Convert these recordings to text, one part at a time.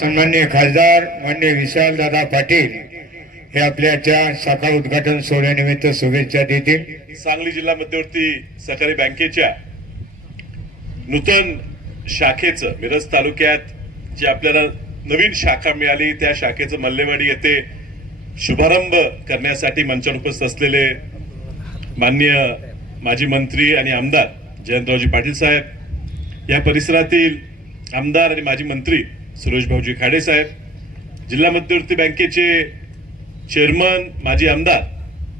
सन्माननीय खासदार माननीय विशालदादा पाटील हे आपल्याच्या शाखा उद्घाटन सोहळ्यानिमित्त शुभेच्छा देतील। सांगली जिल्हा मध्यवर्ती सहकारी बँकेच्या नूतन शाखेचं मिरज तालुक्यात जे आपल्याला नवीन शाखा मिळाली त्या शाखेचं मल्लेवाडी येथे शुभारंभ करण्यासाठी मंचावर उपस्थित असलेले माननीय माजी मंत्री आणि आमदार जयंतरावजी पाटील साहेब, या परिसरातील आमदार आणि माजी मंत्री सुरेश भाऊजी खाडे साहेब, जिल्हा मध्यवर्ती बँकेचे चेअरमन माजी आमदार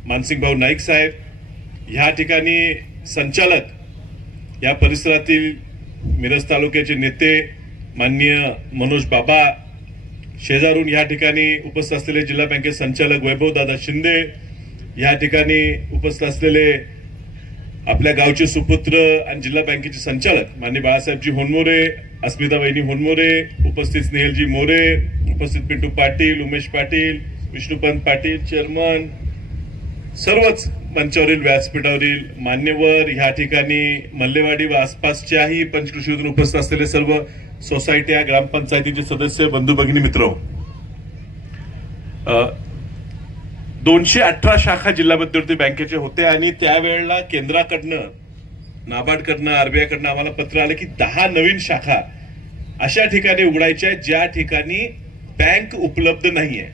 मानसिंग भाऊ नाईक साहेब, ह्या ठिकाणी संचालक, या परिसरातील मिरज तालुक्याचे नेते माननीय मनोज बाबा, शेजारून या ठिकाणी उपस्थित असलेले जिल्हा बँकेचे संचालक वैभव दादा शिंदे, या ठिकाणी उपस्थित असलेले आपल्या गावचे सुपुत्र आणि जिल्हा बँकेचे संचालक माननीय बाळासाहेबजी होनमोरे, अस्मिता वहिनी होनमोरे, उपस्थित स्नेहलजी मोरे, उपस्थित पिंटू पाटील, उमेश पाटील, विष्णुपंत पाटील, चेअरमन, सर्वच मंचावरील व्यासपीठावरील मान्यवर, ह्या ठिकाणी मल्लेवाडी व आसपासच्याही पंचकृषीतून उपस्थित असलेले सर्व सोसायट्या, ग्रामपंचायतीचे सदस्य, बंधू भगिनी, मित्र, 218 शाखा जिल्हा मध्यवर्ती बँकेचे होते आणि त्यावेळेला केंद्राकडनं, नाबार्डकडनं, आरबीआयकडनं आम्हाला पत्र आलं की 10 नवीन शाखा अशा ठिकाणी उघडायच्या ज्या ठिकाणी बँक उपलब्ध नाहीये।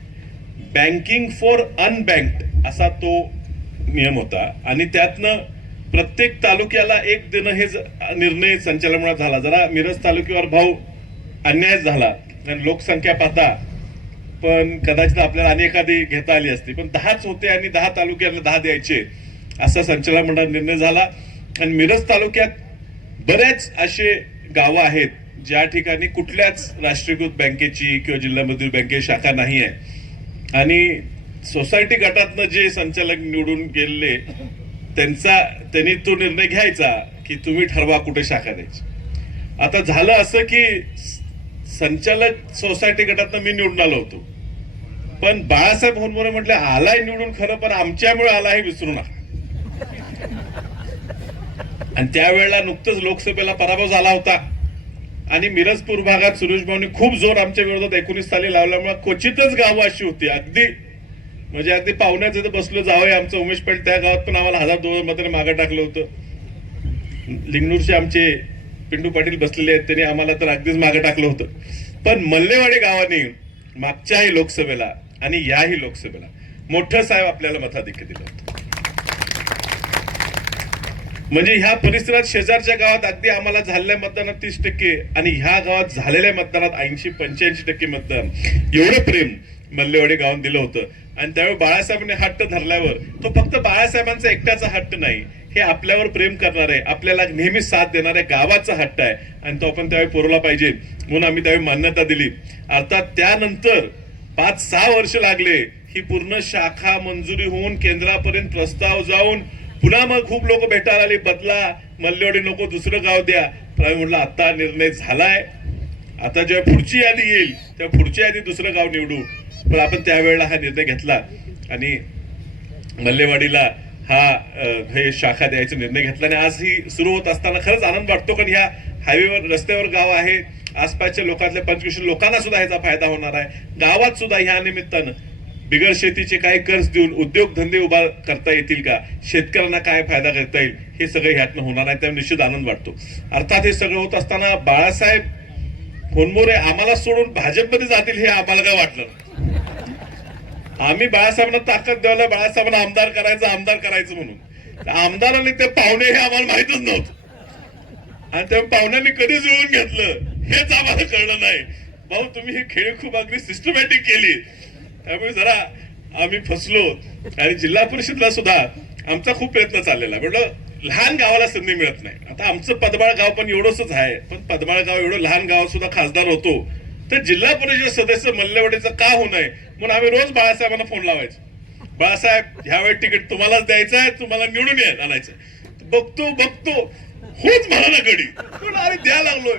बँकिंग फॉर अनबँक्ड असा तो नियम होता आणि त्यातनं प्रत्येक तालुक्याला एक देणं हे निर्णय संचालनामुळे झाला। जरा मिरज तालुक्यावर भाऊ अन्याय झाला आणि लोकसंख्या पाहता पण कदाचित आपल्याला अनेकाधी घेता आली असती, पण 10च होते आणि 10 तालुक्यांना 10 द्यायचे असा संचालक मंडळाचा निर्णय झाला। आणि मिरज तालुक्यात बरेच असे गावं आहेत ज्या ठिकाणी कुठल्याच राष्ट्रीयकृत बँकेची किंवा जिल्हामधील बँकेची शाखा नाही आहे आणि सोसायटी गटातनं जे संचालक निवडून गेले त्यांनी तो निर्णय घ्यायचा की तुम्ही ठरवा कुठे शाखा द्यायची। आता झालं असं की संचालक सोसायटी गटातनं मी निवडून आलो होतो, पण बाळासाहेब होनमोरे म्हटले आलाय निवडून खरं, पण आमच्यामुळे आला हे विसरू नका। आणि त्यावेळेला नुकतंच लोकसभेला पराभव झाला होता आणि मिरजपूर भागात सुरेश भाऊनी खूप जोर आमच्या विरोधात 19 साली लावल्यामुळे क्वचितच गावं अशी होती, अगदी पाहुण्याचं इथं बसलो जावं आमचं उमेश पाटील, त्या गावात पण आम्हाला 1000-2000 मतांनी मागे टाकलं होतं। लिंगणूरचे आमचे पिंटू पाटील बसलेले आहेत, त्यांनी आम्हाला तर अगदीच मागे टाकलं होतं। पण मल्लेवाडी गावाने मागच्याही लोकसभेला आणि याही लोकसभेला मोठं साहेब आपल्याला मताधिक्य दिलं होतं। म्हणजे ह्या परिसरात शेजारच्या गावात अगदी आम्हाला झालेल्या मतदानात 30% आणि ह्या गावात झालेल्या मतदानात 80-85% मतदान, एवढं प्रेम मल्लेवाडी गावात दिलं होतं। आणि त्यावेळी बाळासाहेबांनी हट्ट धरल्यावर तो फक्त बाळासाहेबांचा एकट्याचा हट्ट नाही, हे आपल्यावर प्रेम करणार आहे, आपल्याला नेहमी साथ देणाऱ्या गावाचा हट्ट आहे आणि तो आपण त्यावेळी पुरवला पाहिजे म्हणून आम्ही त्यावेळी मान्यता दिली। अर्थात त्यानंतर 5-6 वर्ष लागले ही पूर्ण शाखा मंजुरी होऊन केंद्रापर्यंत प्रस्ताव जाऊन पुन्हा मग खूप लोक भेटायला आली, बदला मल्लेवाडी नको दुसरं गाव द्या। तर आम्ही म्हटलं आता निर्णय झालाय, आता जेव्हा पुढची यादी येईल तेव्हा पुढची यादी दुसरं गाव निवडू। पण आपण त्यावेळेला हा निर्णय घेतला आणि मल्लेवाडीला हे शाखा द्यायचा निर्णय घेतला आणि आज ही सुरू होत असताना खरंच आनंद वाटतो, कारण ह्या हायवेवर रस्त्यावर गाव आहे, आसपासच्या लोकांतल्या 25 लोकांना सुद्धा ह्याचा फायदा होणार आहे। गावात सुद्धा ह्या निमित्तानं बिगर शेतीचे काही कर्ज देऊन उद्योगधंदे उभा करता येतील का, शेतकऱ्यांना काय फायदा करता येईल, हे सगळं ह्यातनं होणार आहे, त्यामुळे निश्चित आनंद वाटतो। अर्थात हे सगळं होत असताना बाळासाहेब होनमोरे आम्हाला सोडून भाजपमध्ये जातील हे आम्हाला काय वाटलं। आम्ही बाळासाहेबांना ताकद द्यायला, बाळासाहेबांना आमदार करायचं म्हणून आमदारांनी ते पाहुणे हे आम्हाला माहितच नव्हतं आणि त्या पाहुण्यांनी कधी जुळवून घेतलं हेच आम्हाला कळलं नाही। भाऊ तुम्ही ही खेळ खूप अगदी सिस्टमॅटिक केली, त्यामुळे जरा आम्ही फसलो। आणि जिल्हा परिषदला सुद्धा आमचा खूप प्रयत्न चाललेला, म्हटलं लहान गावाला संधी मिळत नाही। आता आमचं पदमाळ गाव पण एवढंच आहे, पण पदमाळ गाव एवढं लहान गाव सुद्धा खासदार होतो, तर जिल्हा परिषद सदस्य मल्लेवाडीचं का होऊ नये म्हणून आम्ही रोज बाळासाहेबांना फोन लावायचो, बाळासाहेब ह्यावेळी तिकीट तुम्हालाच द्यायचं आहे, तुम्हाला निवडून आणायचं। बघतो होच म्हणा ना गडी, पण अरे द्या लागलोय,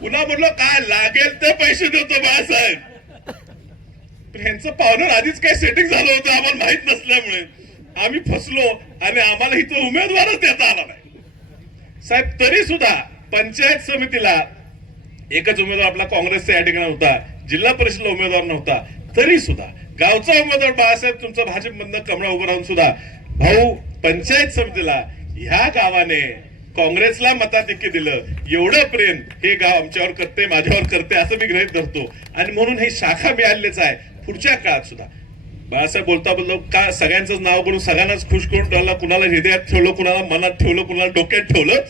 पुन्हा म्हटलं काय लागेल ते पैसे देतो बाळासाहेब। पण ह्यांचं पावनर आधीच काय सेटिंग झालं होतं आम्हाला माहित नसल्यामुळे आम्ही फसलो आणि आम्हाला इथं उमेदवारच देता आला नाही साहेब। तरी सुद्धा पंचायत समितीला एकच उमेदवार आपला काँग्रेसचा या ठिकाणी होता, जिल्हा परिषदला उमेदवार नव्हता तरी सुद्धा गावचा उमेदवार बाळासाहेब तुमचा भाजपमधनं कमळा उभं राहून सुद्धा भाऊ पंचायत समितीला ह्या गावाने काँग्रेसला मताधिक्य दिलं. एवढं प्रेम हे गाव आमच्यावर करते, माझ्यावर करते असं मी गृहीत धरतो आणि म्हणून ही शाखा मिळालीच आहे. पुढच्या काळात सुद्धा बाळासाहेब बोलता का सगळ्यांचं नाव करून सगळ्यांनाच खुश करून ठेवला, कुणाला हृदयात ठेवलं, कुणाला मनात ठेवलं, कुणाला डोक्यात ठेवलं,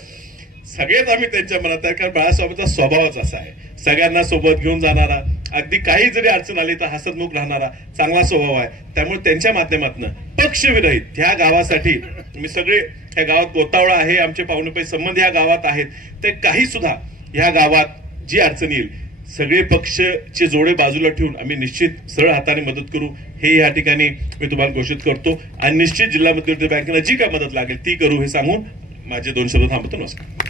सगळेच आम्ही त्यांच्या मनात आहे. कारण बाळासाहेबांचा स्वभावच असा आहे, सगळ्यांना सोबत घेऊन जाणारा, अगदी काही जरी अडचण आली तर हसतमुख राहणारा चांगला स्वभाव आहे. त्यामुळे त्यांच्या माध्यमातून पक्षविरहित ह्या गावासाठी मी सगळे ह्या गावात गोतावळा आहे, आमचे पाहुणे संबंध ह्या गावात आहेत, ते काही सुद्धा ह्या गावात जी अडचण येईल सगळे पक्षचे जोडे बाजूला ठेवून आम्ही निश्चित सरळ हाताने मदत करू हे या ठिकाणी मी तुम्हाला घोषित करतो. आणि निश्चित जिल्हा मध्यवर्ती बँकेला जी काय मदत लागेल ती करू हे सांगून माझे 2 शब्द थांबतो. नमस्कार.